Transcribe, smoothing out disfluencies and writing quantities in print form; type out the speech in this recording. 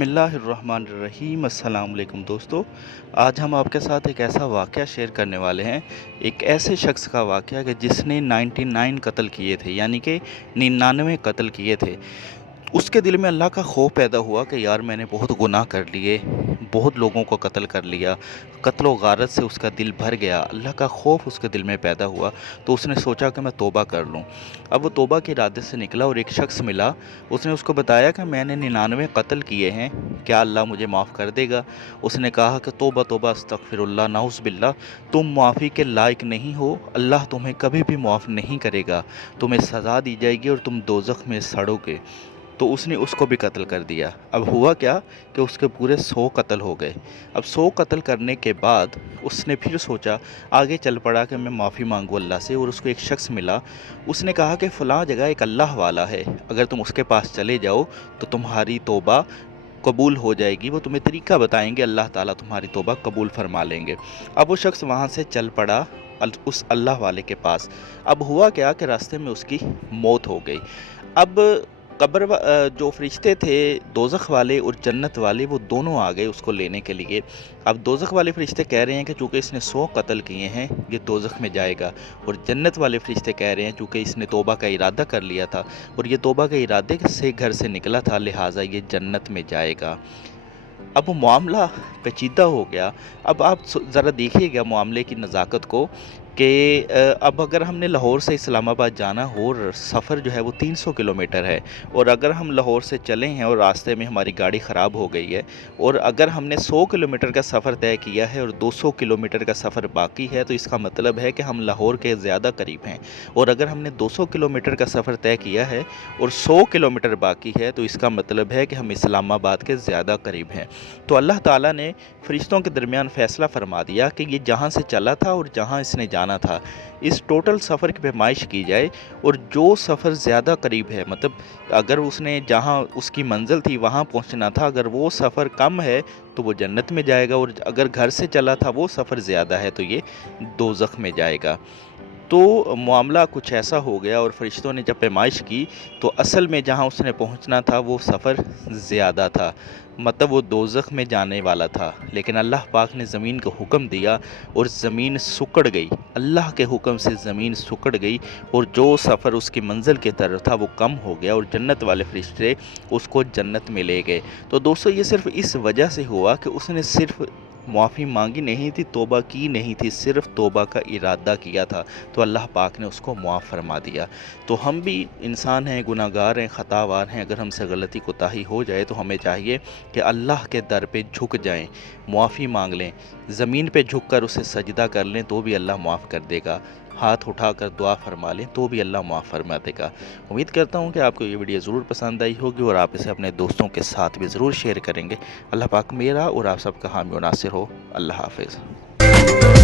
बिस्मिल्लाहिर्रहमानिर्रहीम। अस्सलाम वालेकुम दोस्तों, आज हम आपके साथ एक ऐसा वाक़या शेयर करने वाले हैं। एक ऐसे शख्स का वाक़या कि जिसने 99 कत्ल किए थे, यानी कि 99 कत्ल किए थे। उसके दिल में अल्लाह का खौफ पैदा हुआ कि यार मैंने बहुत गुनाह कर लिए, बहुत लोगों को कत्ल कर लिया। कत्ल व गारत से उसका दिल भर गया, अल्लाह का खौफ उसके दिल में पैदा हुआ। तो उसने सोचा कि मैं तौबा कर लूँ। अब वो तौबा के इरादे से निकला और एक शख्स मिला। उसने उसको बताया कि मैंने 99 कत्ल किए हैं, क्या अल्लाह मुझे माफ़ कर देगा? उसने कहा कि तौबा तौबा अस्तगफिरुल्लाह नाउज़ बिल्लाह, तुम माफ़ी के लायक नहीं हो, अल्लाह तुम्हें कभी भी माफ़ नहीं करेगा, तुम्हें सज़ा दी जाएगी और तुम दोज़ख में सड़ोगे। तो उसने उसको भी कत्ल कर दिया। अब हुआ क्या कि उसके पूरे 100 कत्ल हो गए। अब 100 कत्ल करने के बाद उसने फिर सोचा, आगे चल पड़ा कि मैं माफ़ी मांगूँ अल्लाह से। और उसको एक शख्स मिला, उसने कहा कि फ़लाँ जगह एक अल्लाह वाला है, अगर तुम उसके पास चले जाओ तो तुम्हारी तौबा कबूल हो जाएगी। वो तुम्हें तरीका बताएंगे, अल्लाह ताला तुम्हारी तौबा कबूल फरमा लेंगे। अब वो शख्स वहाँ से चल पड़ा उस अल्लाह वाले के पास। अब हुआ क्या कि रास्ते में उसकी मौत हो गई। अब जो फरिश्ते थे दोज़ख वाले और जन्नत वाले, वो दोनों आ गए उसको लेने के लिए। अब दोज़ख वाले फरिश्ते कह रहे हैं कि चूँकि इसने 100 कत्ल किए हैं ये दोज़ख में जाएगा, और जन्नत वाले फरिश्ते कह रहे हैं चूँकि इसने तौबा का इरादा कर लिया था और ये तौबा के इरादे से घर से निकला था, लिहाजा ये जन्नत में जाएगा। अब वो मामला पेचीदा हो गया। अब आप ज़रा देखिएगा मामले की नज़ाकत को कि अब अगर हमने लाहौर से इस्लामाबाद जाना हो और सफ़र जो है वो 300 किलोमीटर है, और अगर हम लाहौर से चले हैं और रास्ते में हमारी गाड़ी ख़राब हो गई है, और अगर हमने 100 किलोमीटर का सफ़र तय किया है और 200 किलोमीटर का सफ़र बाकी है, तो इसका मतलब है कि हम लाहौर के ज़्यादा करीब हैं। और अगर हमने 200 किलोमीटर का सफ़र तय किया है और 100 किलोमीटर बाकी है, तो इसका मतलब है कि हम इस्लामाबाद के ज़्यादा करीब हैं। तो अल्लाह ताला ने फ़रिश्तों के दरमियान फ़ैसला फ़रमा दिया कि ये जहाँ से चला था और जहाँ इसने जाना था, इस टोटल सफ़र की पैमाइश की जाए। और जो सफ़र ज़्यादा करीब है, मतलब अगर उसने जहाँ उसकी मंजिल थी वहाँ पहुँचना था, अगर वो सफ़र कम है तो वो जन्नत में जाएगा, और अगर घर से चला था वो सफ़र ज़्यादा है तो ये दोज़ख में जाएगा। तो मामला कुछ ऐसा हो गया, और फरिश्तों ने जब पैमाइश की तो असल में जहाँ उसने पहुँचना था वो सफ़र ज़्यादा था, मतलब वो दोज़ख में जाने वाला था। लेकिन अल्लाह पाक ने ज़मीन को हुक्म दिया और ज़मीन सुकड़ गई, अल्लाह के हुक्म से ज़मीन सुकड़ गई, और जो सफ़र उसकी मंजिल की तरफ था वो कम हो गया, और जन्नत वाले फरिश्ते उसको जन्नत में ले गए। तो दोस्तों, ये सिर्फ़ इस वजह से हुआ कि उसने सिर्फ़ माफ़ी मांगी नहीं थी, तौबा की नहीं थी, सिर्फ़ तौबा का इरादा किया था, तो अल्लाह पाक ने उसको मुआफ़ फरमा दिया। तो हम भी इंसान हैं, गुनाहगार हैं, ख़तावार हैं। अगर हमसे गलती कोताही हो जाए तो हमें चाहिए कि अल्लाह के दर पे झुक जाएं, मुआफ़ी मांग लें, ज़मीन पे झुक कर उसे सजदा कर लें तो भी अल्लाह मुआफ़ कर देगा। हाथ उठाकर दुआ फरमा लें तो भी अल्लाह मुआफ़ फरमा देगा। उम्मीद करता हूँ कि आपको ये वीडियो ज़रूर पसंद आई होगी और आप इसे अपने दोस्तों के साथ भी ज़रूर शेयर करेंगे। अल्लाह पाक मेरा और आप सबका हामी और नासिर हो। अल्लाह हाफ़िज़।